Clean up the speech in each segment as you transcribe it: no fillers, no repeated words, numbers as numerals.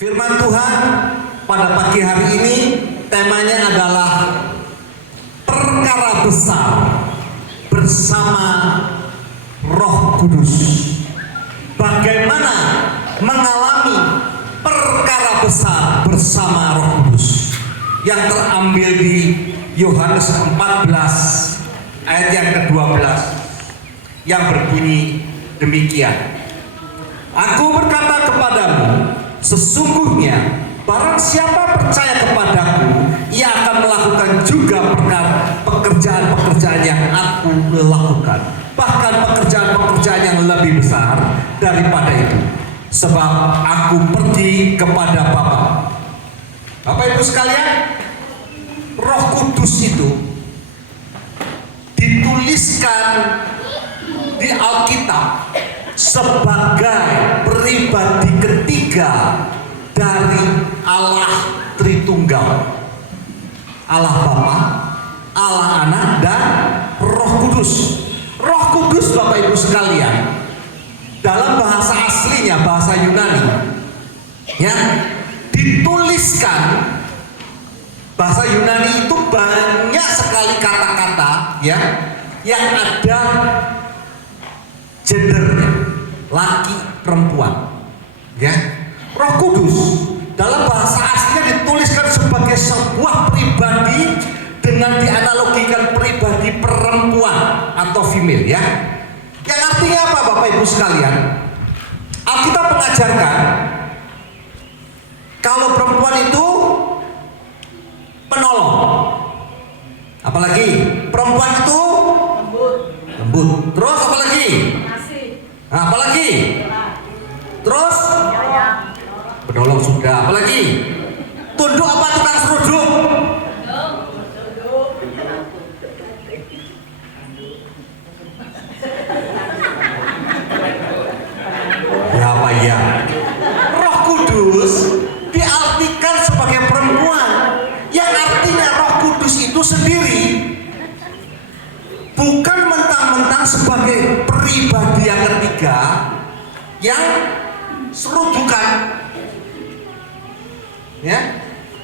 Firman Tuhan pada pagi hari ini temanya adalah perkara besar bersama Roh Kudus. Bagaimana mengalami perkara besar bersama Roh Kudus yang terambil di Yohanes 14 ayat yang ke-12 yang berbunyi demikian. Aku berkata kepadamu, sesungguhnya barang siapa percaya kepadaku, ia akan melakukan juga pekerjaan-pekerjaan yang aku lakukan, bahkan pekerjaan-pekerjaan yang lebih besar daripada itu, sebab aku pergi kepada Bapa. Bapak Ibu sekalian, Roh Kudus itu dituliskan di Alkitab sebagai pribadi ketiga dari Allah Tritunggal, Allah Bapa, Allah Anak, dan Roh Kudus. Roh Kudus, Bapak Ibu sekalian, dalam bahasa aslinya, bahasa Yunani, ya, dituliskan. Bahasa Yunani itu banyak sekali kata-kata, ya, yang ada gendernya, laki perempuan, ya. Roh Kudus dalam bahasa aslinya dituliskan sebagai sebuah pribadi dengan dianalogikan pribadi perempuan atau female, ya. Yang artinya apa, Bapak Ibu sekalian? Alkitab mengajarkan kalau perempuan itu penolong, apalagi perempuan itu lembut, terus apalagi? Nah, apalagi? Terus penolong sudah, apalagi? Tunduk apa tukang seruduk? Berapa ya? Roh Kudus diartikan sebagai perempuan, yang artinya Roh Kudus itu sendiri bukan mentang-mentang sebagai pribadi yang ketiga yang serudukan, ya.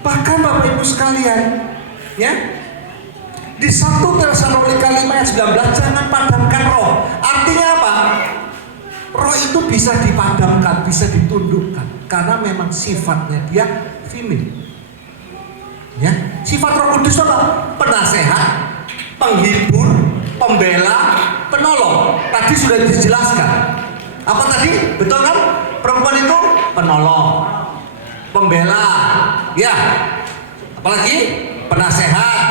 Bahkan Bapak Ibu sekalian, ya, di 1 Tesalonika 5 ayat 19, jangan padamkan roh. Artinya apa? Roh itu bisa dipadamkan, bisa ditundukkan, karena memang sifatnya dia female, ya. Sifat Roh Kudus apa? Penasehat, penghibur, pembela, penolong. Tadi sudah dijelaskan. Apa tadi? Betul kan? Perempuan itu penolong, pembela, ya. Apalagi? Penasehat,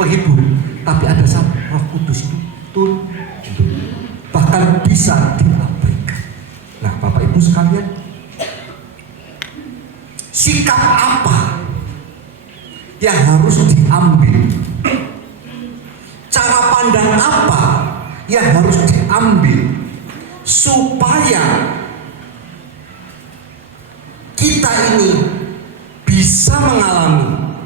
penghibur. Tapi ada satu, Roh Kudus itu tunduk, bahkan bisa diabaikan. Nah, Bapak Ibu sekalian, sikap apa yang harus diambil? Cara pandang apa yang harus diambil supaya kita ini bisa mengalami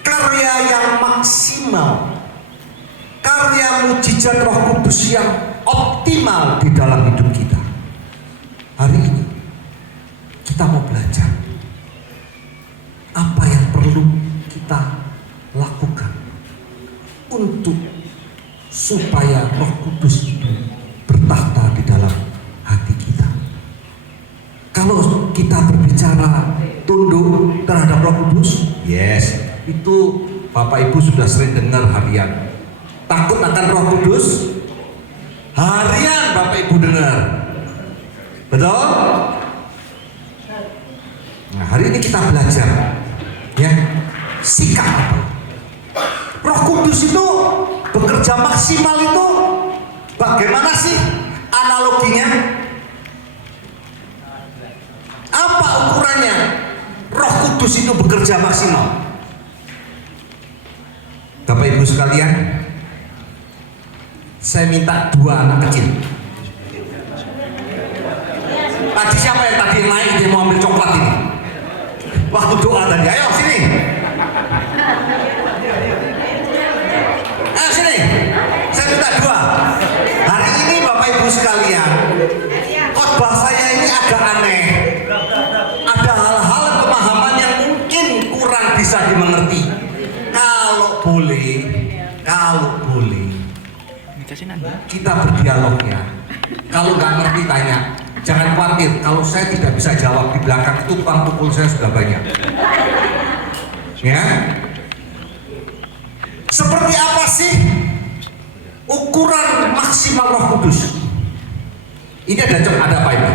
karya yang maksimal, karya mujizat Roh Kudus yang optimal di dalam hidup kita? Hari ini kita mau belajar apa yang perlu kita lakukan untuk supaya Roh Kudus itu bertahta di dalam hati kita. Kalau kita berbicara tunduk terhadap Roh Kudus, yes, itu Bapak Ibu sudah sering dengar harian. Takut akan Roh Kudus, harian Bapak Ibu dengar. Betul? Nah, hari ini kita belajar, ya, sikap apa? Roh Kudus itu bekerja maksimal itu bagaimana sih analoginya? Apa ukurannya Roh Kudus itu bekerja maksimal? Bapak Ibu sekalian, saya minta 2 anak kecil. Tadi siapa yang tadi naik dia mau ambil coklat ini? Waktu doa tadi, ayo sini. Ayo sini. Saya minta 2. Hari ini Bapak Ibu sekalian, khotbah saya ini agak aneh. Ada hal-hal pemahaman yang mungkin kurang bisa dimengerti. Kalau boleh kita berdialog ya. Kalau nggak ngerti tanya. Jangan khawatir, kalau saya tidak bisa jawab di belakang itu tukang pukul saya sudah banyak. Ya. Seperti apa sih ukuran maksimal Roh Kudus? Ini ada apa ini?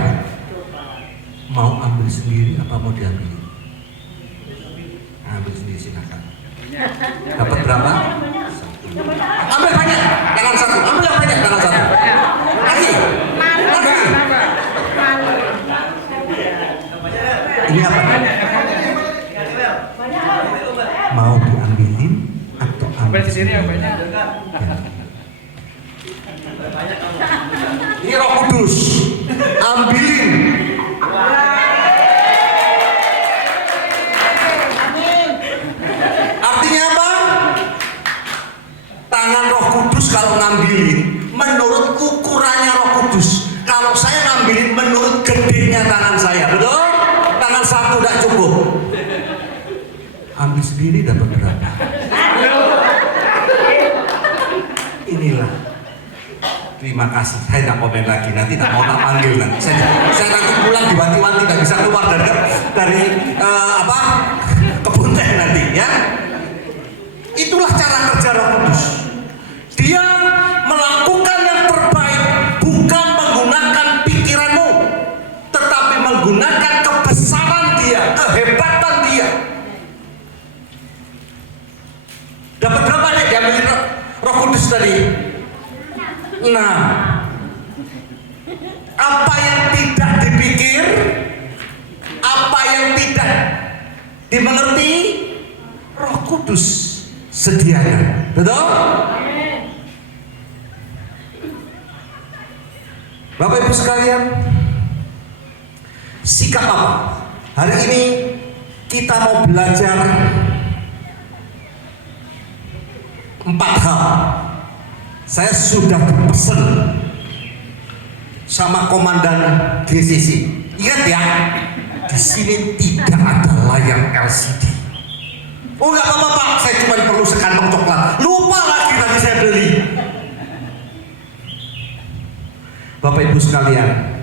Mau ambil sendiri apa mau diambil? Ambil sendiri silakan. Dapat berapa? Ambil banyak, tangan satu. Ambil yang banyak, tangan satu. Lagi. Ini apa? Mau diambilin atau ambil sendiri yang banyak? Ini Roh Kudus. Ambilin. Artinya apa? Tangan Roh Kudus kalau ngambilin menurut ukurannya Roh Kudus. Kalau saya ngambilin menurut gedenya tangan saya, betul? Tangan satu tidak cukup. Ambil sendiri dapat berapa? Inilah. Terima kasih. Saya tidak komen lagi. Nanti tak mau tak panggil nanti. Saya nanti pulang diwanti-wanti tidak bisa keluar dari kebun teh nanti ya. Itulah cara kerja Roh Kudus. Dia melakukan yang terbaik, bukan menggunakan pikiranmu, tetapi menggunakan kebesaran Dia, kehebatan Dia. Dapat berapa nih diambil Roh Kudus tadi? 6. Apa yang tidak dipikir, apa yang tidak dimengerti, Roh Kudus sediakan. Betul? Bapak Ibu sekalian, sikap apa? Hari ini kita mau belajar 4 hal. Saya sudah dipesan sama komandan GCC. Ingat ya, di sini tidak ada layar LCD. Oh nggak apa-apa Pak, saya cuma perlu sekantong coklat. Lupa lagi tadi saya beli. Bapak Ibu sekalian,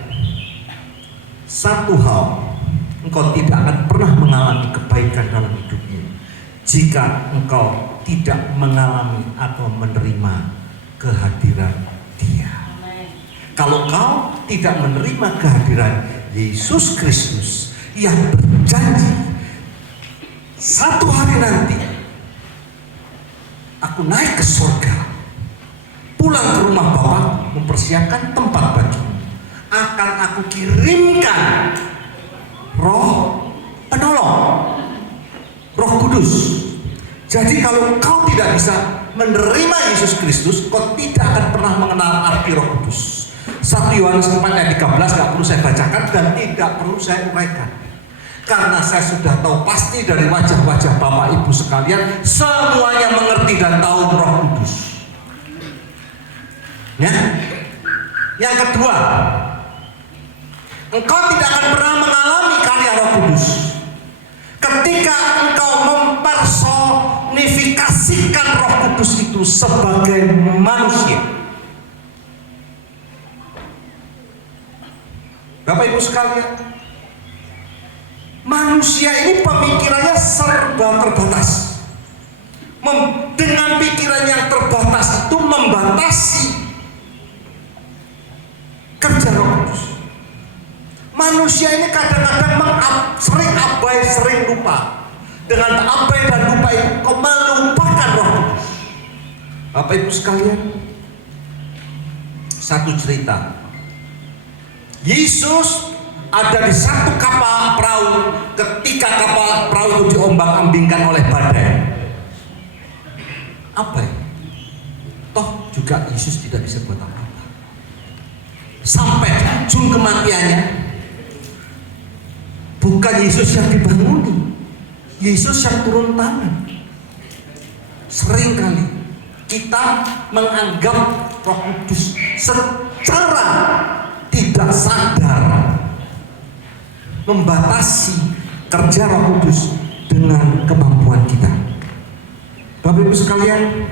satu hal, engkau tidak akan pernah mengalami kebaikan dalam hidupmu jika engkau tidak mengalami atau menerima kehadiran Dia. Kalau kau tidak menerima kehadiran Yesus Kristus yang berjanji satu hari nanti aku naik ke surga, pulang ke rumah Bapa, mempersiapkan tempat bagimu, akan aku kirimkan Roh penolong, Roh Kudus. Jadi kalau kau tidak bisa menerima Yesus Kristus, kau tidak akan pernah mengenal arti Roh Kudus. 1 Yohanes 4 ayat 13 nggak perlu saya bacakan dan tidak perlu saya uraikan, karena saya sudah tahu pasti dari wajah-wajah Bapak Ibu sekalian semuanya mengerti dan tahu Roh Kudus. Ya. Yang kedua, engkau tidak akan pernah mengalami karya Roh Kudus ketika engkau mempersonifikasikan Roh Kudus itu sebagai manusia. Bapak Ibu sekalian, manusia ini pemikirannya serba terbatas. Dengan pikiran yang terbatas itu membatasi kerja Roh Kudus. Manusia ini kadang-kadang sering abai, sering lupa. Dengan abai dan lupa itu kau melupakan Roh Kudus. Bapak Ibu sekalian, satu cerita. Yesus ada di satu kapal perahu ketika kapal perahu itu diombang-ambingkan oleh badai. Apa ya? Toh juga Yesus tidak bisa buat apa-apa. Sampai ujung kematiannya, bukan Yesus yang dibanguni, Yesus yang turun tangan. Seringkali kita menganggap Roh Kudus secara tidak sadar membatasi kerja Roh Kudus dengan kemampuan kita. Bapak Ibu sekalian,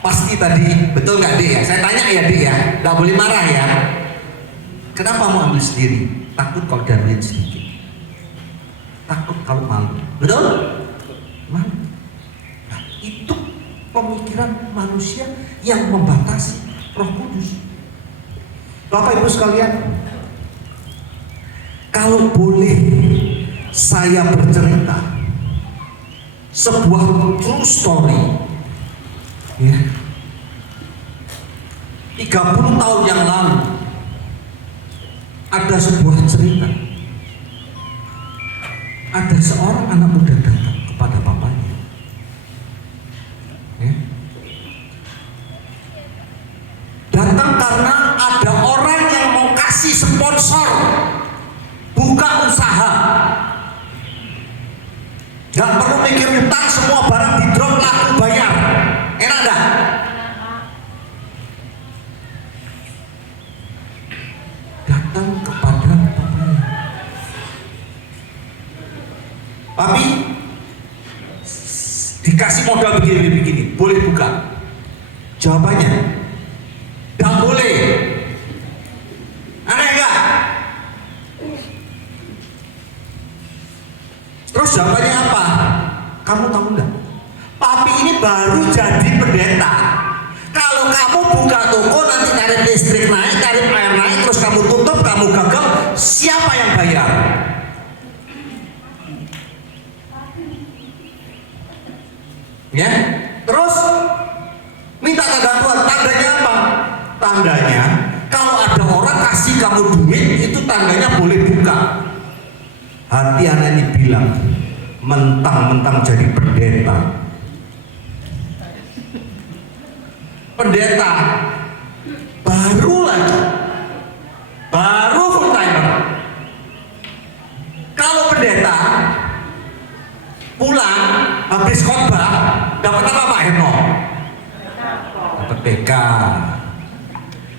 pasti tadi betul nggak Dik ya? Saya tanya ya Dik ya, nggak boleh marah ya. Kenapa mau ambil sendiri? Takut kalau diambil sedikit. Takut kalau malu. Betul? Malu. Nah, itu pemikiran manusia yang membatasi Roh Kudus. Bapak Ibu sekalian, kalau boleh saya bercerita sebuah true story ya. 30 tahun yang lalu ada sebuah cerita. Ada seorang anak muda datang kepada bapaknya ya. Datang karena ada orang yang mau kasih sponsor buka usaha. Gak perlu mikir utang, semua barang di drop laku bayar. Enak dah? Datang kepada bapaknya. Papi, dikasih modal begini, boleh buka? Jawabannya, tidak boleh. Aneh enggak? Terus jawabannya apa? Kamu tahu enggak? Papi ini baru jadi pendeta. Kalau kamu buka toko nanti tarif listrik naik, tarif air naik, terus kamu tutup, kamu gagal, siapa yang bayar? Ya, terus minta tanda Tuhan. Tandanya apa? Tandanya kalau ada orang kasih kamu duit, itu tandanya boleh buka. Hati anak ini bilang, mentang-mentang jadi pendeta. Pendeta baru lagi, baru full timer. Kalau pendeta pulang habis khotbah dapat apa Pak Heno? Dapat BK.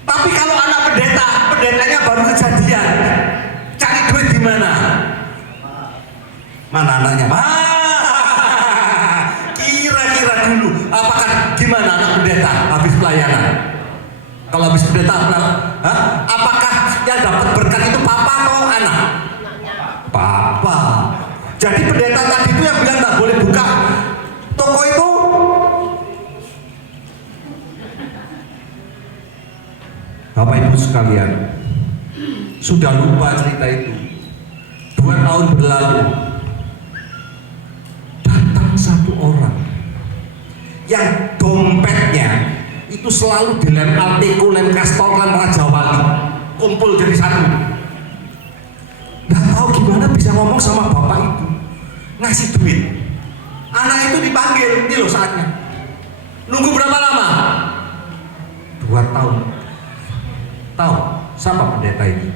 Tapi kalau anak pendeta, pendetanya baru kejadian, cari duit di mana? Mana anaknya? Kira-kira dulu, apakah gimana anak pendeta habis pelayanan? Kalau habis pendeta, apakah yang dapat berkat itu papa atau anak? Papa. Jadi pendeta tadi itu yang bilang nggak boleh buka toko itu. Bapak Ibu sekalian, sudah lupa cerita itu. 2 tahun berlalu, datang satu orang yang dompetnya itu selalu dilem Alteco, lem Kastol, lem Raja Wali, kumpul jadi satu. Nggak tahu gimana bisa ngomong sama bapak itu, ngasih duit. Anak itu dipanggil, ini loh saatnya. Nunggu berapa lama? 2 tahun. Tahu siapa pendeta ini?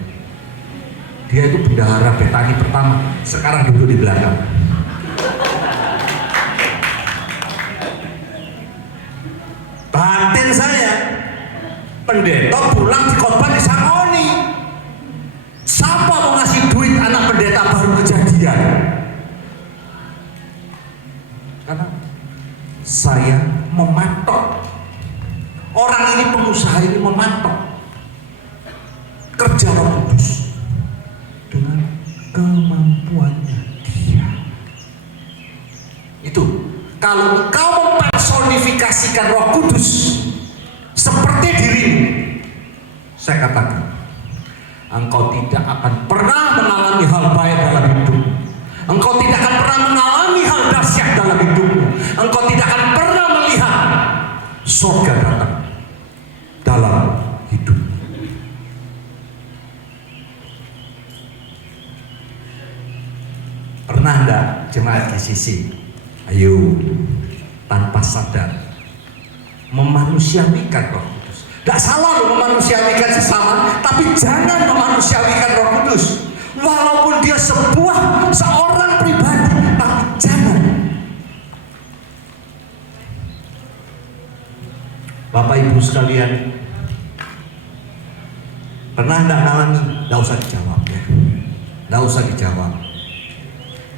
Dia itu bendahara Betani pertama, sekarang duduk di belakang. Batin saya, pendeta pulang di khotbah disangoni. Siapa mau ngasih duit anak pendeta baru kejadian? Karena saya mematok, orang ini pengusaha ini mematok kerja Roh Kudus dengan kemampuannya dia. Itu kalau engkau mempersonifikasikan Roh Kudus seperti dirimu, saya katakan engkau tidak akan pernah mengalami hal baik dalam hidup. Engkau tidak akan pernah mengalami hal dahsyat dalam hidupmu. Engkau tidak akan pernah melihat surga datang dalam hidup. Pernah enggak jemaat GCC? Ayo, tanpa sadar memanusiawikan Roh Kudus. Tidak salah loh memanusiawikan sesama, tapi jangan memanusiawikan Roh Kudus. Walaupun dia seorang pribadi, tapi jangan. Bapak Ibu sekalian, Pernah enggak ngalami? Enggak usah dijawab ya. Enggak usah dijawab.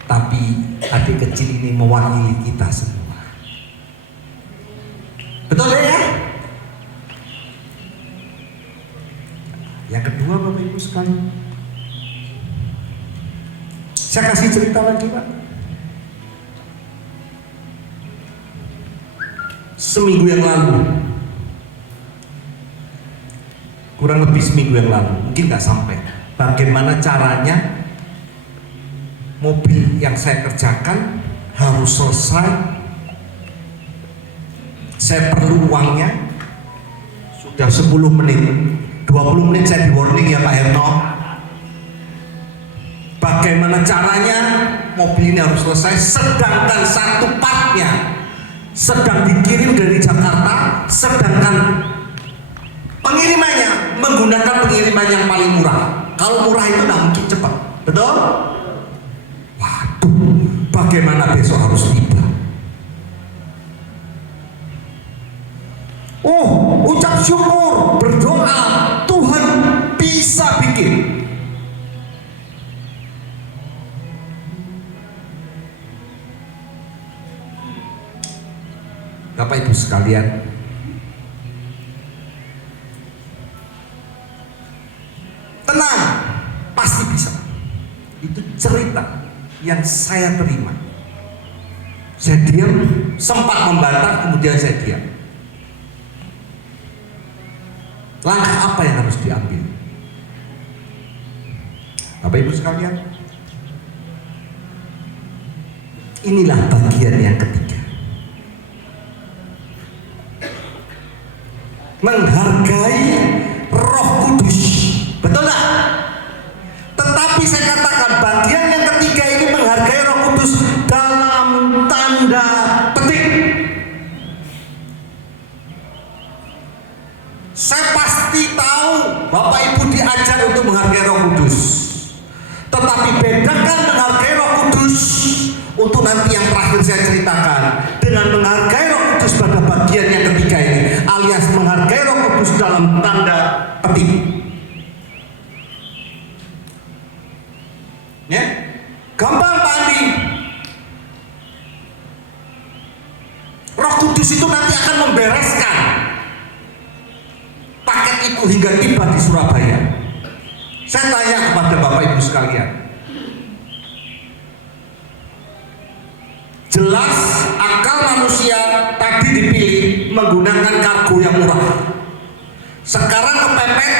Tapi adik kecil ini mewakili kita semua. Betul ya? Yang kedua Bapak Ibu sekalian, saya kasih cerita lagi Pak. Seminggu yang lalu, kurang lebih seminggu yang lalu, mungkin nggak sampai, bagaimana caranya mobil yang saya kerjakan harus selesai. Saya perlu uangnya. Sudah 10 menit, 20 menit saya di warning ya Pak Herno. Bagaimana caranya mobil ini harus selesai, sedangkan satu partnya sedang dikirim dari Jakarta, sedangkan pengirimannya menggunakan pengiriman yang paling murah. Kalau murah itu nggak mungkin cepat, betul? Waduh, bagaimana besok harus tiba? Oh, ucap syukur, berdoa, Tuhan bisa bikin. Bapak Ibu sekalian, tenang, pasti bisa. Itu cerita yang saya terima. Saya diam, sempat membantah, kemudian saya diam. Langkah apa yang harus diambil? Bapak Ibu sekalian, inilah bagian yang ketiga. Menghargai Roh Kudus, betul nggak? Tetapi saya katakan bagian yang ketiga ini menghargai Roh Kudus dalam tanda petik. Saya pasti tahu Bapak Ibu diajar untuk menghargai Roh Kudus, tetapi bedakan menghargai Roh Kudus untuk nanti yang terakhir saya ceritakan dengan menghargai Roh Kudus pada bagian yang ketiga ini, alias menghargai Roh Kudus dalam tanda petik. Ya, gampang Pak Andi. Roh Kudus itu nanti akan membereskan paket itu hingga tiba di Surabaya. Saya tanya kepada Bapak Ibu sekalian, jelas akal manusia tadi dipilih menggunakan kargo yang murah. Sekarang kepepet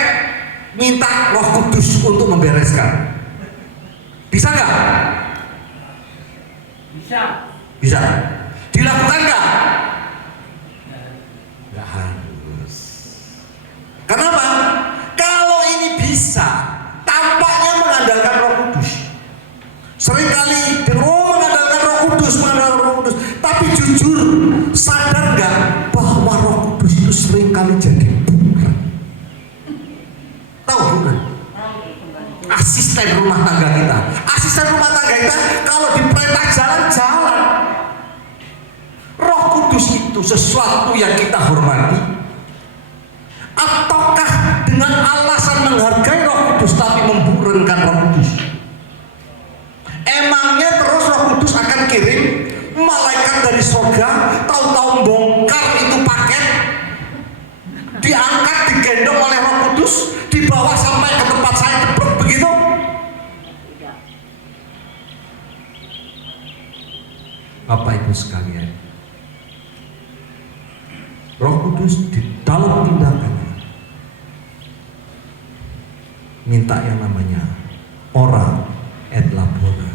minta Roh Kudus untuk membereskan. Bisa nggak? Bisa. Bisa. Dilakukan nggak? Nggak harus. Kenapa? Kalau ini bisa, tampaknya mengandalkan Roh Kudus. Seringkali mengandalkan Roh Kudus, tapi jujur sadar nggak bahwa Roh Kudus itu seringkali jadi bukan? Tahu bukan? Asisten rumah tangga kita. Asisten rumah tangga kita kalau diperintah jalan-jalan. Roh Kudus itu sesuatu yang kita hormati, ataukah dengan alasan menghargai Roh Kudus tapi memburenkan Roh Kudus? Emangnya terus Roh Kudus akan kirim malaikat dari surga, tahu-tahu bongkar itu paket, diangkat, digendong oleh Roh Kudus, dibawa sampai ke tempat saya cepat begitu? Bapak Ibu sekalian, Roh Kudus di dalam tindakannya minta yang namanya ora et labora,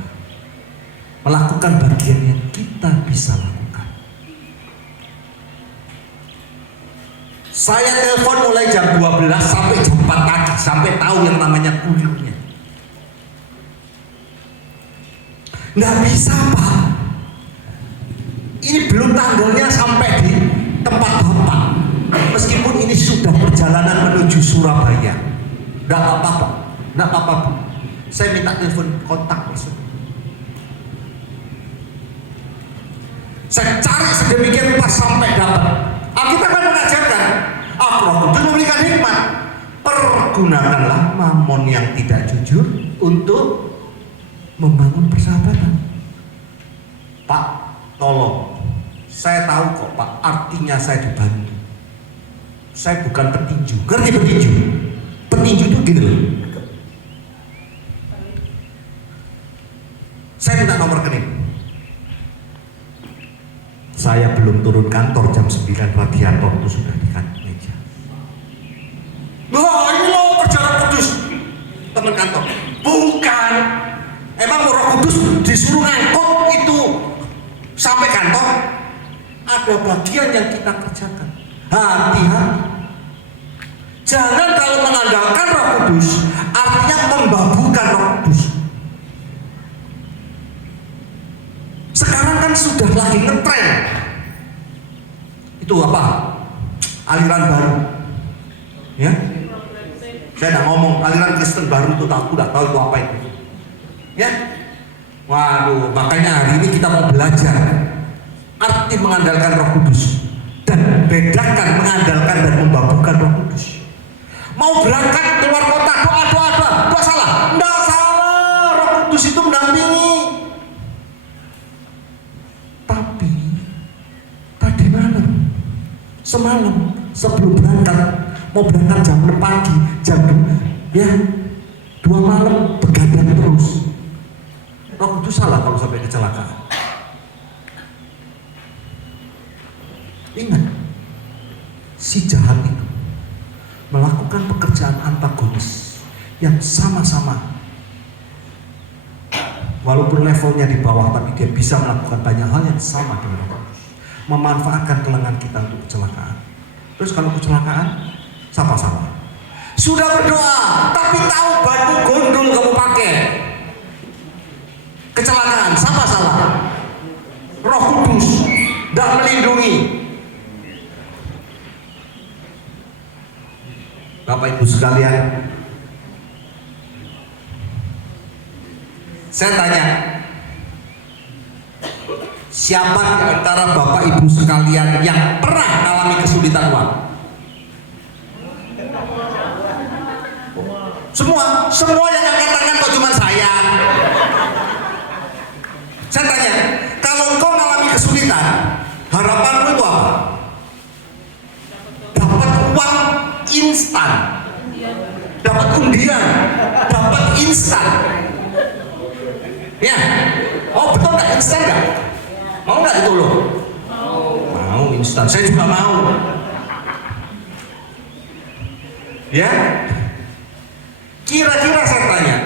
melakukan bagian yang kita bisa lakukan. Saya telepon mulai jam 12 sampai jam 4 pagi, sampai tahu yang namanya kulirnya. Nggak bisa Pak, ini belum tanggalnya sampai di tempat Bapak, meskipun ini sudah perjalanan menuju Surabaya. Nggak apa-apa, nggak apa-apa Bu, saya minta telepon kontak besok. Saya cari sedemikian rupa sampai dapat. Kita kan mengajarkan Roh Kudus memberikan hikmat. pergunakanlah mamon yang tidak jujur untuk membangun persahabatan. Pak, tolong, saya tahu kok Pak, artinya saya dibantu. Saya bukan petinju. Ngerti petinju? Petinju itu gini loh. Saya minta nomor rekening. Saya belum turun kantor jam 9, radiator itu sudah di meja. Wah, ini loh kerja Roh Kudus. Teman kantor. Bukan. Emang Roh Kudus disuruh ngangkut itu sampai kantor? Ada bagian yang kita kerjakan. Hati-hati. Jangan kalau mengandalkan Roh Kudus, artinya membabukan Roh Kudus. Sekarang kan sudah lagi ngetren. Itu apa? Aliran baru. Ya? Saya tidak ngomong aliran Kristen baru itu, aku tidak tahu itu apa itu. Ya? Waduh, makanya hari ini kita mau belajar arti mengandalkan Roh Kudus dan bedakan mengandalkan dan membabukan Roh Kudus. Mau berangkat keluar kota, doa salah? Tidak salah, Roh Kudus itu mendampingi. Tapi tadi malam, semalam sebelum berangkat, mau berangkat jam 6 pagi, jam 2 malam begadang terus. Roh Kudus salah kalau sampai kecelakaan. Ingat, si jahat itu melakukan pekerjaan antagonis yang sama-sama, walaupun levelnya di bawah, tapi dia bisa melakukan banyak hal yang sama dengan Roh Kudus. Memanfaatkan kelengan kita untuk kecelakaan. Terus kalau kecelakaan, sama-sama. Sudah berdoa, tapi tahu batu gondol kamu pakai. Kecelakaan, siapa salah? Roh Kudus tidak melindungi. Bapak Ibu sekalian, saya tanya, siapa di antara Bapak Ibu sekalian yang pernah mengalami kesulitan uang? Semua yang angkat tangan kok cuma saya. Saya tanya, kalau engkau mengalami kesulitan, harapanmu itu apa? Dapat uang instan, dapat undian, dapat instan. Ya, oh betul nggak instan nggak? Mau nggak ditolong? Mau instan, saya juga mau. Ya, kira-kira saya tanya,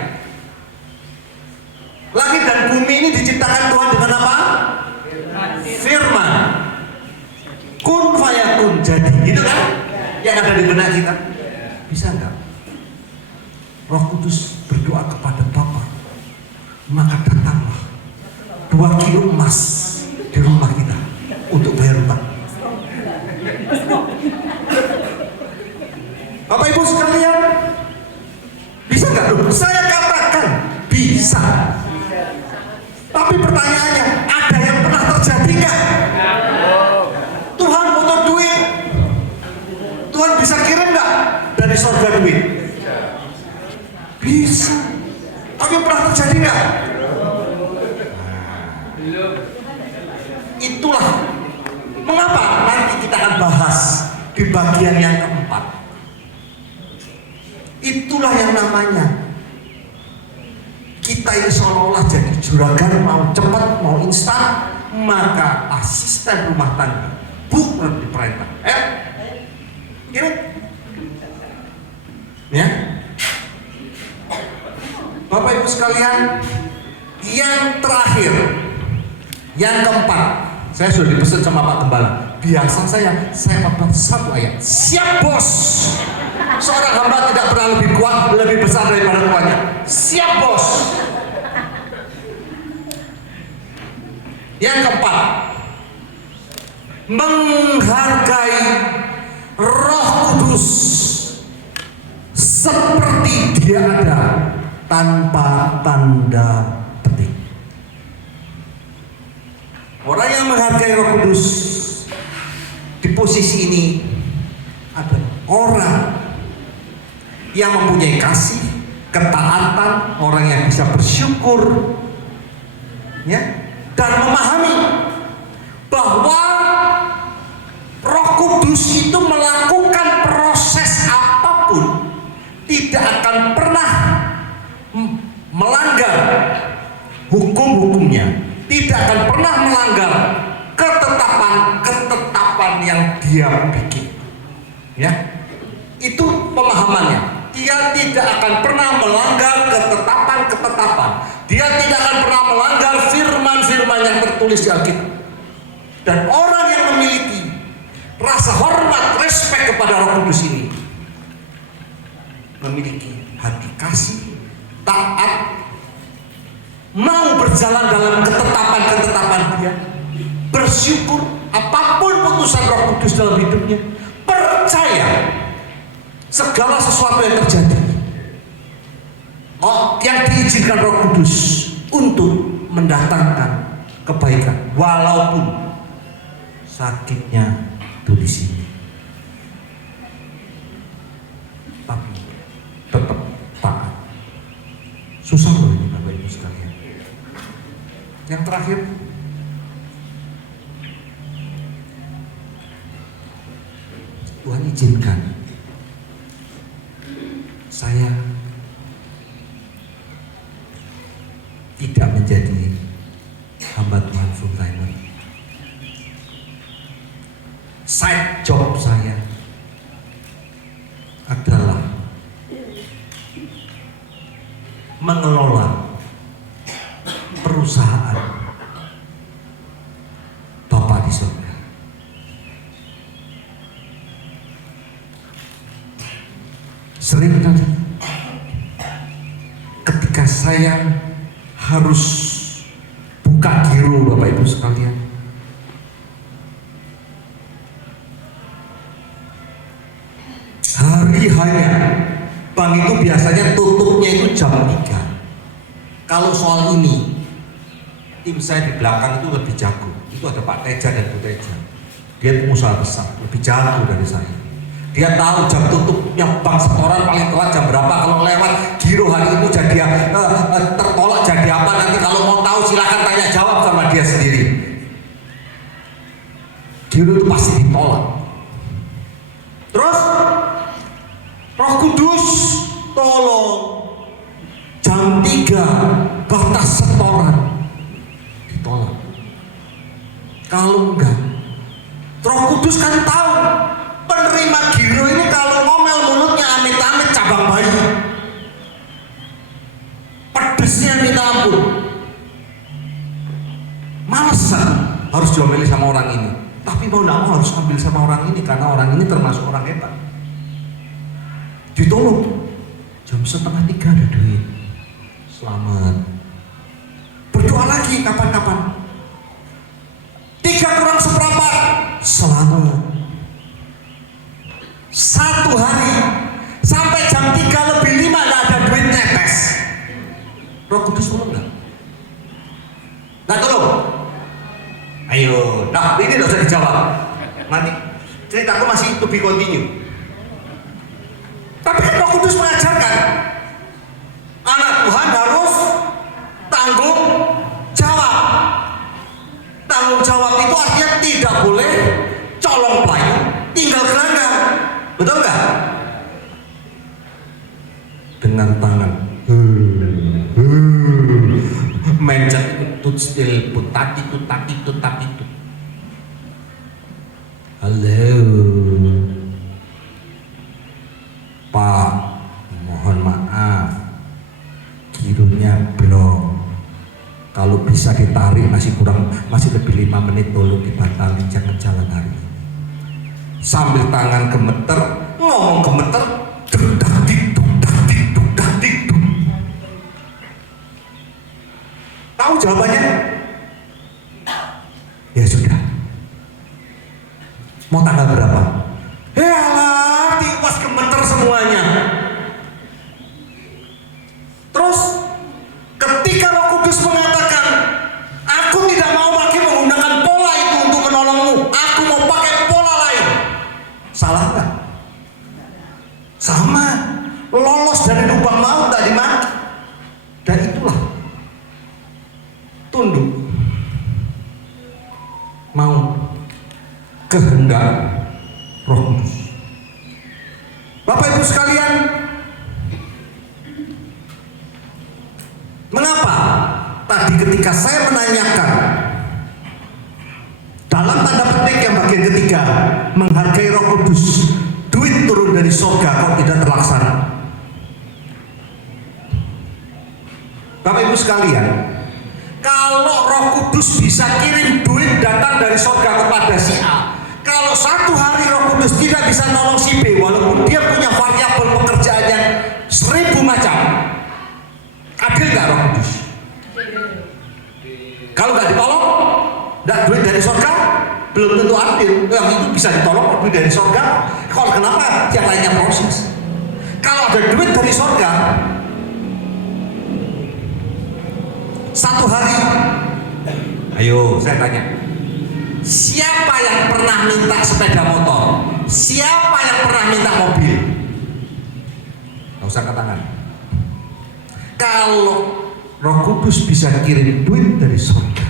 langit dan bumi ini diciptakan Tuhan dengan apa? Firman. Kun fayakun, jadi, gitu kan? Yang ada di benak kita. Bisa nggak Roh Kudus berdoa kepada Bapa, maka datanglah 2 kilo emas di rumah kita untuk bayar utang. Bapak Ibu sekalian, bisa nggak? Saya katakan bisa. Tapi pertanyaannya, ada yang pernah terjadi nggak? Tuhan butuh duit, Tuhan bisa kirim nggak dari surga duit? Bisa. Tapi pernah terjadi nggak? Itulah mengapa nanti kita akan bahas di bagian yang keempat. Itulah yang namanya kita ini seolah-olah jadi juragan, mau cepat, mau instan, maka asisten rumah tangga bukan diperintah. Gini, ya, Bapak Ibu sekalian, yang terakhir, yang keempat, saya sudah dipesan sama Pak Gembala. Biasa saya bapak 1 ayat. Siap bos. Seorang hamba tidak pernah lebih kuat, lebih besar daripada tuannya. Siap bos. Yang keempat, menghargai Roh Kudus seperti dia ada, tanpa tanda petik. Orang yang menghargai Roh Kudus di posisi ini adalah orang yang mempunyai kasih, ketaatan, orang yang bisa bersyukur, ya, dan memahami bahwa Roh Kudus itu melakukan proses apapun tidak akan pernah melanggar hukum-hukumnya, tidak akan pernah melanggar ketetapan yang dia bikin, ya. Itu pemahamannya. Dia tidak akan pernah melanggar ketetapan. Dia tidak akan pernah melanggar firman-firman yang tertulis di Alkitab. Dan orang yang memiliki rasa hormat, respek kepada Roh Kudus ini memiliki hati kasih, taat, mau berjalan dalam ketetapan dia, bersyukur apapun putusan Roh Kudus dalam hidupnya, percaya segala sesuatu yang terjadi yang diizinkan Roh Kudus untuk mendatangkan kebaikan, walaupun sakitnya itu di sini, tapi tetap taat. Susah loh ini Bapak Ibu sekalian. Yang terakhir, Tuhan izinkan saya tidak menjadi hamba Tuhan full timer. Side job saya adalah mengelola perusahaan Bapa di surga. Sering kali ketika saya harus buka giro, Bapak Ibu sekalian, hari-harinya bank itu biasanya tutupnya itu jam 3. Kalau soal ini, tim saya di belakang itu lebih jago. Itu ada Pak Teja dan Bu Teja. Dia pengusaha besar, lebih jago dari saya. Dia tahu jam tutupnya bank setoran paling telat jam berapa. Kalau lewat giro hari itu jadi tertolak jadi apa, nanti kalau mau tahu silakan tanya jawab sama dia sendiri. Giro itu pasti ditolak. Terus Roh Kudus tolong jam 3 batas setoran ditolak. Kalau enggak, Roh Kudus kan tahu penerima giro ini kalau ngomel mulutnya amit-amit cabang bayi, pedesnya minta ampun, malesan harus diomeli sama orang ini, tapi mau nggak mau harus ambil sama orang ini karena orang ini termasuk orang hebat. Ditolong jam 2:30 ada duit, selamat. Berdoa lagi kapan-kapan, 3:4 selamat. 1 hari sampai jam 3:05 nggak ada duit netes. Roh Kudus tolong nggak? Nggak tolong? Ayo, nah ini nggak usah dijawab. Nanti ceritaku masih to be continue. Tapi kan Roh Kudus mengajarkan anak Tuhan harus tanggung jawab. Tanggung jawab itu artinya tidak boleh colong pelayu tinggal gelanggang. Betul nggak? Dengan tangan mencet tut still putati tutati tutati tut. Halo Pak, mohon maaf, gironya blok. Kalau bisa ditarik masih lebih 5 menit, tolong dibatalin, jangan jalan hari ini. Sambil tangan gemeter, ngomong gemeter, duk. Tahu jawabannya? Ya sudah. Mau tanggal berapa? Yalah, tiwas gemeter semuanya. Terus ketika Roh Kudus mengatakan, aku tidak mau lagi menggunakan pola itu untuk menolongmu, aku mau pakai pola lain. Salah nggak? Sama. lolos dari lubang maut tak dimaki. Dan itulah tunduk mau kehendak Roh Kudus. Bapak Ibu sekalian, mengapa tadi ketika saya menanyakan dalam tanda petik yang bagian ketiga, menghargai Roh Kudus, duit turun dari surga kok tidak terlaksana? Bapak Ibu sekalian, kalau Roh Kudus bisa kirim duit datang dari surga kepada si A, kalau satu hari Roh Kudus tidak bisa nolong si B, walaupun dia punya variabel pekerjaan yang 1000 macam, adil nggak Roh Kudus? Kalau nggak ditolong, nggak duit dari surga, belum tentu adil. Yang itu bisa ditolong duit dari surga. Kalau kenapa yang lainnya proses? Kalau ada duit dari surga, satu hari, ayo saya tanya, siapa yang pernah minta sepeda motor? Siapa yang pernah minta mobil? Nggak usah angkat tangan. Kalau Roh Kudus bisa kirim duit dari surga,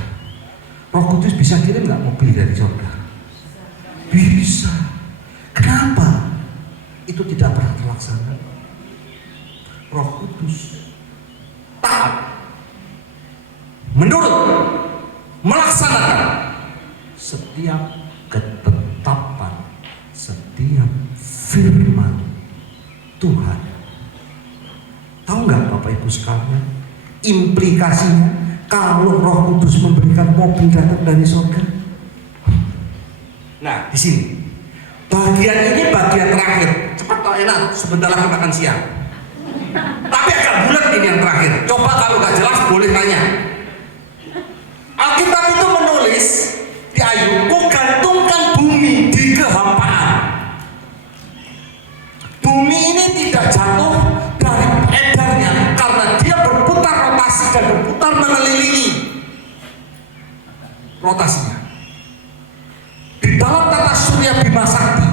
Roh Kudus bisa kirim nggak mobil dari surga? Bisa. Kenapa itu tidak pernah terlaksana? Roh Kudus taat, menurut, melaksanakan setiap ketetapan, setiap firman Tuhan. Tahu nggak Bapak Ibu sekalian, implikasinya kalau Roh Kudus memberikan mobil datang dari surga? Nah, di sini bagian ini bagian terakhir. Cepat atau enak, sebentar lagi makan siang. Tapi agak bulat ini yang terakhir. Coba kalau nggak jelas boleh tanya. Alkitab itu menulis di Ayub, ku gantungkan bumi di kehampaan. Bumi ini tidak jatuh dari edarnya karena dia berputar rotasi dan berputar mengelilingi rotasinya. Di dalam tata surya Bima Sakti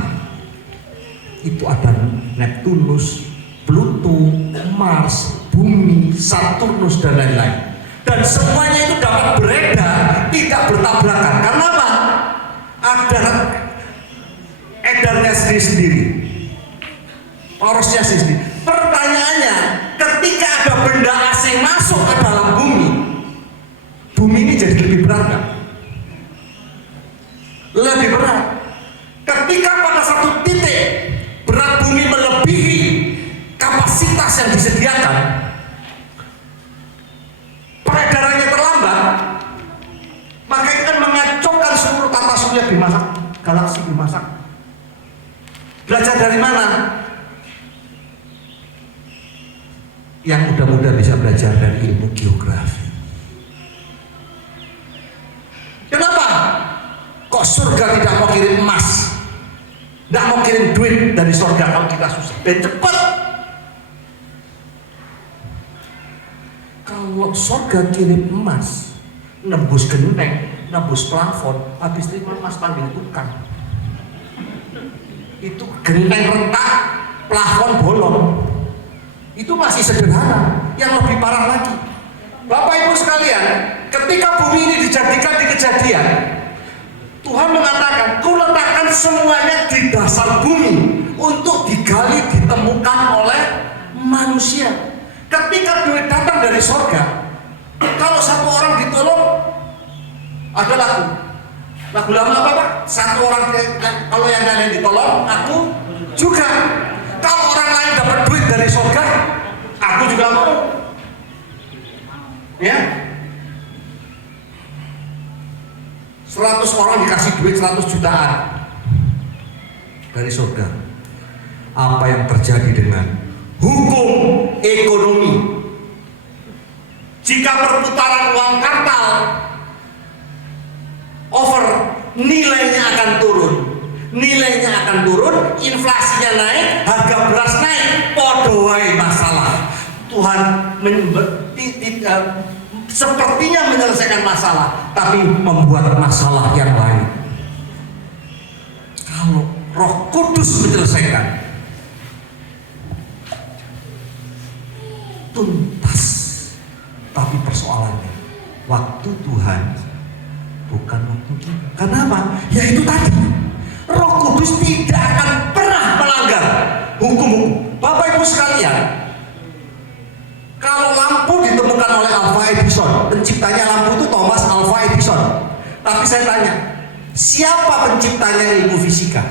itu ada Neptunus, Pluto, Mars, Bumi, Saturnus dan lain-lain. Dan semuanya itu dapat beredar, tidak bertabrakan. Karena apa? Ada edarnya sendiri-sendiri, porosnya sendiri. Pertanyaannya, ketika ada benda asing masuk ke dalam bumi, bumi ini jadi lebih berat nggak? Lebih berat. Ketika pada satu titik berat bumi melebihi kapasitas yang disediakan, peredarannya terlambat, maka itu kan mengacaukan seluruh tata surya Bima Sakti, galaksi Bima Sakti. Belajar dari mana? Yang muda-muda bisa belajar dari ilmu geografi. Kenapa? Kok surga tidak mau kirim emas, tidak mau kirim duit dari surga kalau kita susah dan cepat? Kalau surga kirim emas, nembus genteng, nembus plafon, habis terima emas panggil tukang. Itu genteng retak, plafon bolong. Itu masih sederhana. Yang lebih parah lagi, Bapak Ibu sekalian, ketika bumi ini dijadikan di Kejadian, Tuhan mengatakan, ku letakkan semuanya di dasar bumi untuk digali, ditemukan oleh manusia. Ketika duit datang dari surga, kalau satu orang ditolong, ada lagu lama apa Pak? Satu orang, kalau yang lain ditolong, aku juga. Kalau orang lain dapat duit dari surga, aku juga mau. Ya, 100 orang dikasih duit 100 jutaan dari surga. Apa yang terjadi dengan hukum ekonomi? Jika perputaran uang kartal over, nilainya akan turun. Nilainya akan turun, inflasinya naik, harga beras naik, podo wae masalah. Tuhan sepertinya menyelesaikan masalah, tapi membuat masalah yang lain. Kalau Roh Kudus menyelesaikan, tuntas. Tapi persoalannya, waktu Tuhan bukan waktu kita. Kenapa? Ya itu tadi, Roh Kudus tidak akan pernah melanggar hukum-hukum. Bapak Ibu sekalian, kalau lampu ditemukan oleh Alva Edison, penciptanya lampu itu Thomas Alva Edison. Tapi saya tanya, siapa penciptanya ilmu fisika?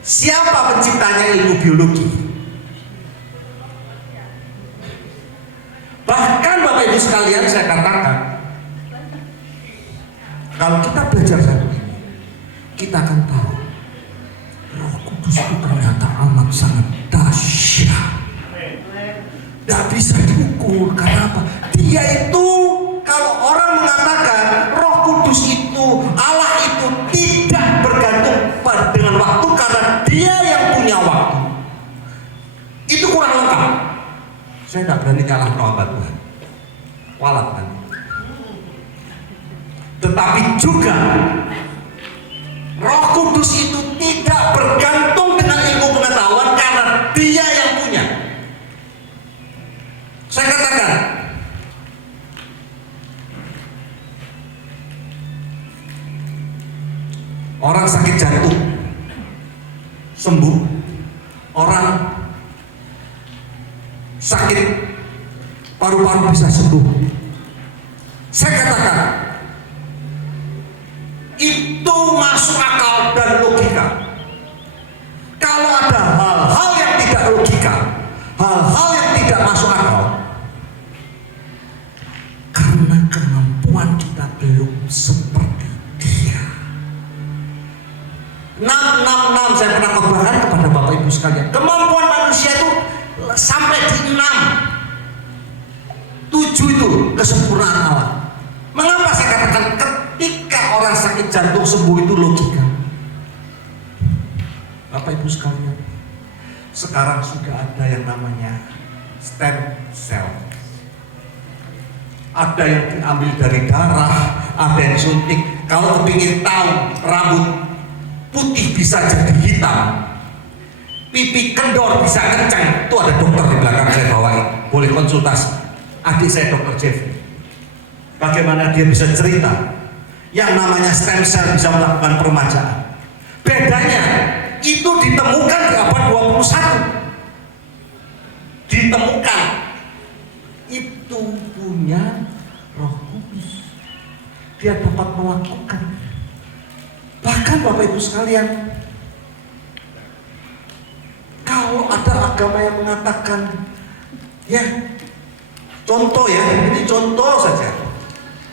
Siapa penciptanya ilmu biologi? Bahkan Bapak Ibu sekalian, saya katakan, kalau kita belajar satu ini, kita akan tahu Roh Kudus itu ternyata amat sangat dahsyat. Tidak bisa diukur. Karena apa? Dia itu, kalau orang mengatakan Roh Kudus itu, Allah itu tidak bergantung dengan waktu karena Dia yang punya waktu, itu kurang lengkap. Saya tidak berani kalah hamba Tuhan, walat kan. Tetapi juga Roh Kudus itu tidak bergantung dengan ilmu pengetahuan karena Dia yang punya. Saya katakan, orang sakit jantung sembuh, orang sakit paru-paru bisa sembuh. Saya katakan, itu masuk akal dan logika. Kalau ada hal-hal yang tidak logika, hal-hal yang tidak masuk akal, karena kemampuan kita belum seperti Dia. 666 saya pernah katakan kepada Bapak Ibu sekalian, kemampuan manusia itu sampai di 6. 7 itu kesempurnaan Allah. Mengapa saya katakan ketika orang sakit jantung sembuh itu logika? Bapak Ibu sekalian, sekarang sudah ada yang namanya stem cell. Ada yang diambil dari darah, ada yang suntik. Kalau kepingin tahu rambut putih bisa jadi hitam, pipi kendor bisa kencang, itu ada dokter di belakang saya bawain, boleh konsultasi. Adik saya Dr. Jeffrey, bagaimana dia bisa cerita yang namanya stem cell bisa melakukan peremajaan. Bedanya itu ditemukan di abad 21. Ditemukan, itu punya Roh Kudus. Dia dapat melakukan. Bahkan Bapak Ibu sekalian, kalau ada agama yang mengatakan, ya contoh ya, ini contoh saja,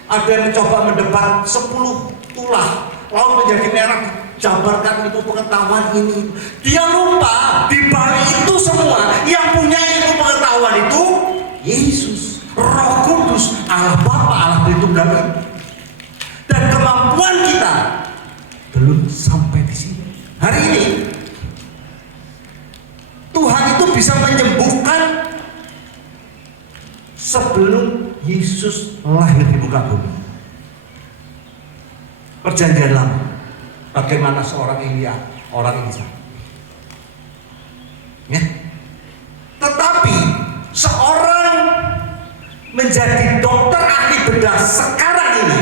ada yang mencoba mendebat 10 tulah lalu menjadi merah, jabarkan itu pengetahuan ini. Dia lupa di balik itu semua yang punya ilmu pengetahuan itu Yesus, Roh Kudus, Allah Bapa, Allah Tritunggal. Dan kemampuan kita belum sampai di sini. Hari ini Tuhan itu bisa menyembuhkan sebelum Yesus lahir di muka bumi. Perjanjian Lama, bagaimana seorang Elia, orang Elisa, ya. Tetapi seorang menjadi dokter ahli bedah sekarang ini,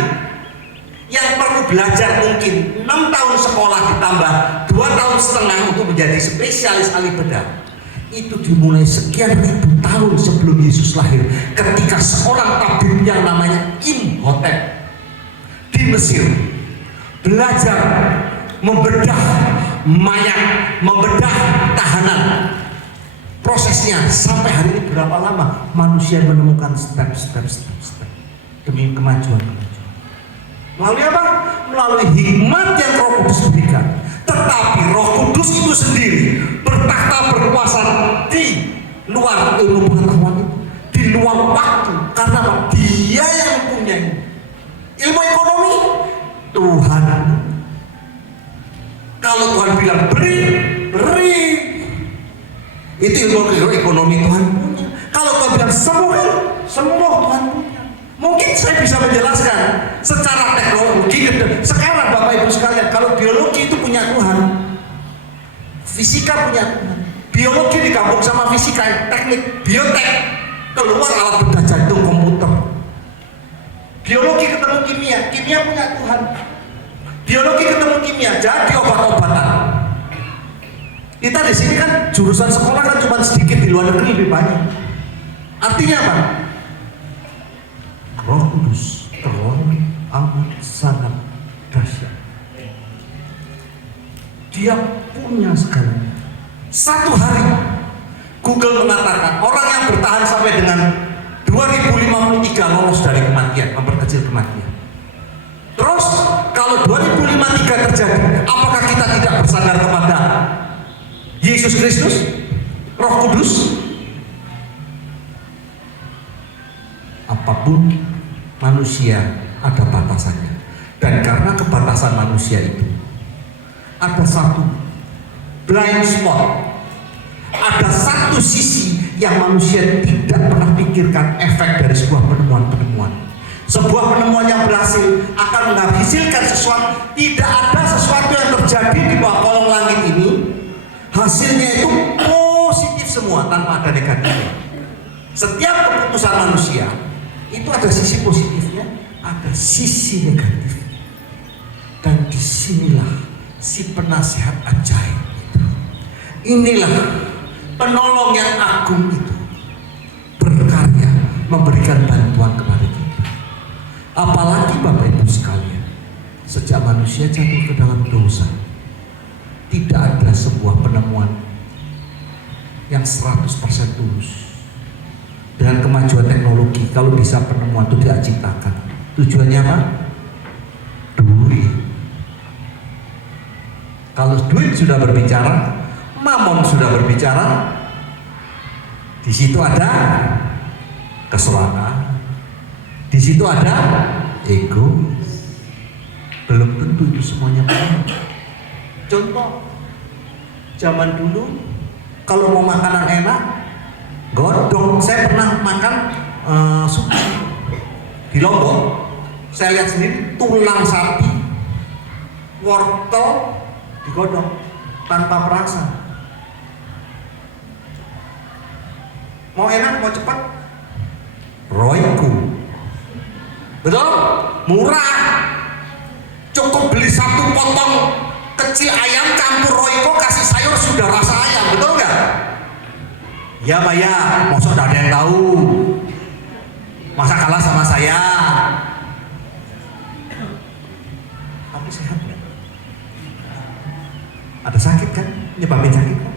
yang perlu belajar mungkin 6 tahun sekolah ditambah 2 tahun setengah untuk menjadi spesialis ahli bedah, itu dimulai sekian ribu tahun sebelum Yesus lahir, ketika seorang tabib yang namanya Imhotep di Mesir belajar membedah mayat, membedah tahanan. Prosesnya sampai hari ini berapa lama manusia menemukan step demi kemajuan. Melalui apa? Melalui hikmat yang Roh Kudus berikan. Tetapi Roh Kudus itu sendiri bertakhta berkuasa di luar ilmu pengetahuan itu, di luar waktu, karena Dia yang mempunyai ilmu ekonomi. Tuhan, kalau Tuhan bilang beri, beri, itu ilmu ekonomi Tuhan punya. Kalau Tuhan bilang sembuh, sembuh Tuhan punya. Mungkin saya bisa menjelaskan secara teknologi. Sekarang Bapak Ibu sekalian, kalau biologi itu punya Tuhan, fisika punya Tuhan, Biologi digabung sama fisika, teknik biotek, keluar alat bedah jantung komputer. Biologi ketemu kimia, kimia punya Tuhan. Biologi ketemu kimia, jadi obat-obatan. Kita di sini kan jurusan sekolah kan cuma sedikit, di luar negeri lebih banyak. Artinya apa? Roh Kudus terlalu amat sangat dahsyat. Dia punya segalanya. Satu hari Google mengatakan orang yang bertahan sampai dengan 2053 lolos dari kematian, memperkecil kematian. Terus kalau 2053 terjadi, apakah kita tidak bersandar kepada Yesus Kristus, Roh Kudus? Apapun manusia ada batasannya, dan karena kebatasan manusia itu ada satu blind spot, ada satu sisi yang manusia tidak pernah pikirkan efek dari sebuah penemuan-penemuan. Sebuah penemuan yang berhasil akan menghasilkan sesuatu. Tidak ada sesuatu yang terjadi di bawah kolong langit ini hasilnya itu positif semua tanpa ada negatifnya. Setiap keputusan manusia itu ada sisi positifnya, ada sisi negatif. Dan disinilah si penasehat ajaib itu. Inilah penolong yang agung itu berkarya memberikan bantuan kepada kita. Apalagi Bapak Ibu sekalian, sejak manusia jatuh ke dalam dosa, tidak ada sebuah penemuan yang 100% tulus. Dengan kemajuan teknologi, kalau bisa penemuan itu diciptakan, tujuannya apa? Duit. Kalau duit sudah berbicara, mamon sudah berbicara, di situ ada keserakah, di situ ada ego. Belum tentu itu semuanya benar. Contoh, zaman dulu kalau mau makanan enak, godong. Saya pernah makan sushi di Lombok. Saya lihat sendiri tulang sapi, wortel digodong tanpa perasa. Mau enak, mau cepat, roiku. Betul? Murah. Cukup beli satu potong kecil ayam campur roiko, kasih sayur, sudah rasa ayam. Betul nggak? Ya Pak ya, masa tidak ada yang tahu. Masa kalah sama saya? Tapi sehat nggak? Ada sakit kan? Nyebabin sakit kan?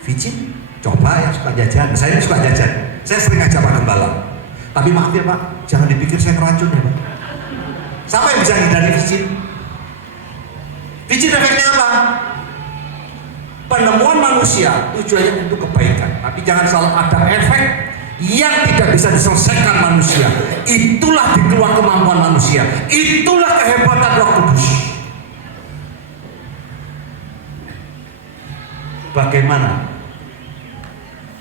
Vicin? Coba yang suka jajan. Saya suka jajan. Saya sering ngajak Pak Gembala. Tapi maaf ya Pak, jangan dipikir saya keracun ya Pak. Siapa yang bisa hindari vicin? Vicin efeknya apa? Penemuan manusia tujuannya untuk kebaikan, tapi jangan salah, ada efek yang tidak bisa diselesaikan manusia. Itulah di luar kemampuan manusia. Itulah kehebatan Roh Kudus. Bagaimana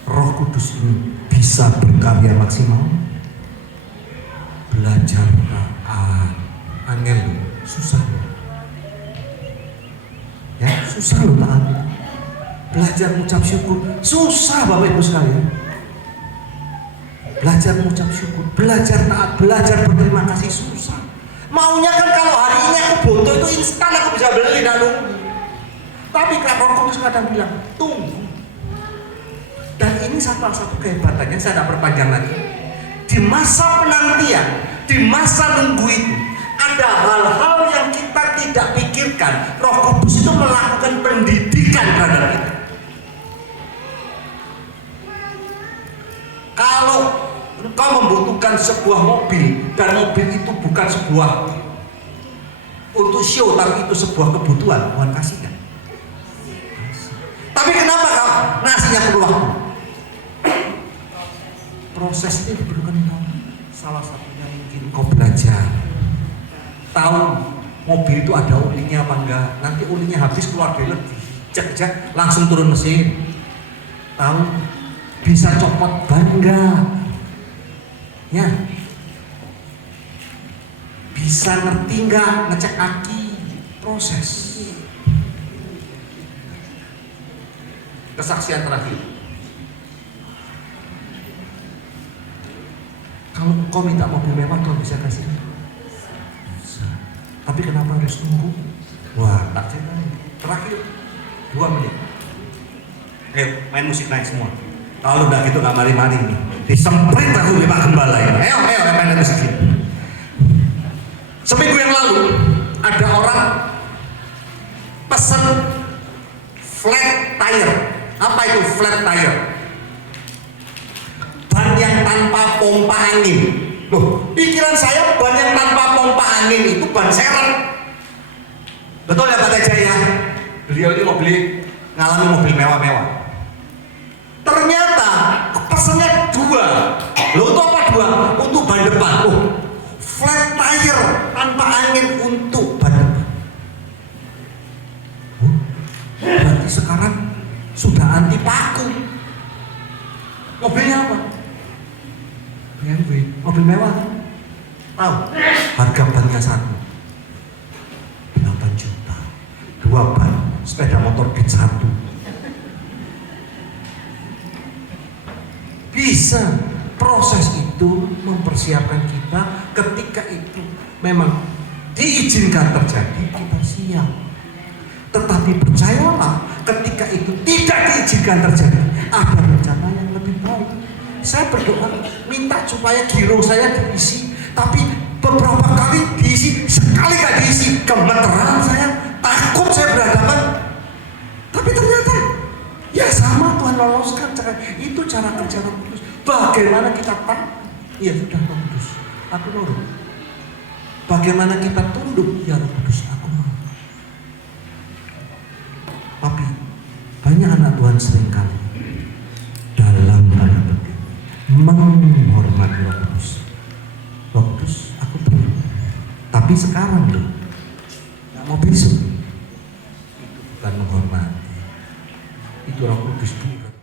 Roh Kudus ini bisa berkarya maksimal? Belajar angel susah. Ya, susah loh taat. Belajar mengucap syukur susah Bapak Ibu sekalian. Belajar mengucap syukur, belajar taat, belajar berterima kasih susah. Maunya kan kalau hari ini aku butuh itu instan, aku bisa beli dan nunggu. Tapi Roh Kudus kadang bilang tunggu. Dan ini salah satu kehebatannya, saya tidak perpanjang lagi. Di masa penantian, di masa nunggu itu, ada hal-hal yang kita tidak pikirkan. Roh Kudus itu melakukan pendidikan terhadap kita. Kalau engkau membutuhkan sebuah mobil, dan mobil itu bukan sebuah untuk show, tapi itu sebuah kebutuhan, Tuhan kasihkan. Tapi kenapa kau ngasihnya perlu waktu? Prosesnya diperlukan waktu. Salah satunya mungkin kau belajar, tahu mobil itu ada olinya apa enggak. Nanti olinya habis, keluar belok, cek langsung turun mesin. Tahu bisa copot ban enggak? Ya, bisa ngerti enggak ngecek aki, proses. Kesaksian terakhir. Kalau engkau minta mobil mewah, Tuhan bisa kasih. Bisa. Tapi kenapa harus tunggu? Wah, tak cerita. Terakhir 2 menit. Ayo, main musik naik semua. Kalau udah gitu gak mari-mari nih. Disemprit aku di Pak Gembala ini. Ayo, main musik ini. Seminggu yang lalu ada orang pesen flat tire. Apa itu flat tire? Ban yang tanpa pompa angin. Loh, pikiran saya ban yang tanpa pompa angin itu ban serep. Betul ya Pak Tejaya? Beliau ini mau ngalami mobil mewah-mewah. Ternyata pesennya 2. Loh, untuk apa 2? Untuk ban depan. Oh, flat tire tanpa angin untuk ban depan. Oh, berarti sekarang sudah anti paku. Mobilnya apa? BMW, mobil mewah. Tahu? Harga bannya 8 juta. 2 ban, sepeda motor Beat 1. Bisa. Proses itu mempersiapkan kita ketika itu memang diizinkan terjadi, kita siap. Tetapi percayalah, ketika itu tidak diizinkan terjadi, ada rencana yang lebih baik. Saya berdoa minta supaya giro saya diisi, tapi beberapa kali diisi, sekali gak diisi, gemeteran saya, takut saya berhadapan. Tapi ternyata ya sama, Tuhan loloskan. Itu cara kerja Roh Kudus. Bagaimana kita ya sudah Roh Kudus, aku nurut. Bagaimana kita tunduk, ya Roh Kudus, aku mau. Tapi banyak anak Tuhan seringkali dalam tanda petik menghormati Roh Kudus. Roh Kudus, aku perlu. Tapi sekarang loh, nggak mau besok. Itu bukan menghormati. Itu Roh Kudus bukan.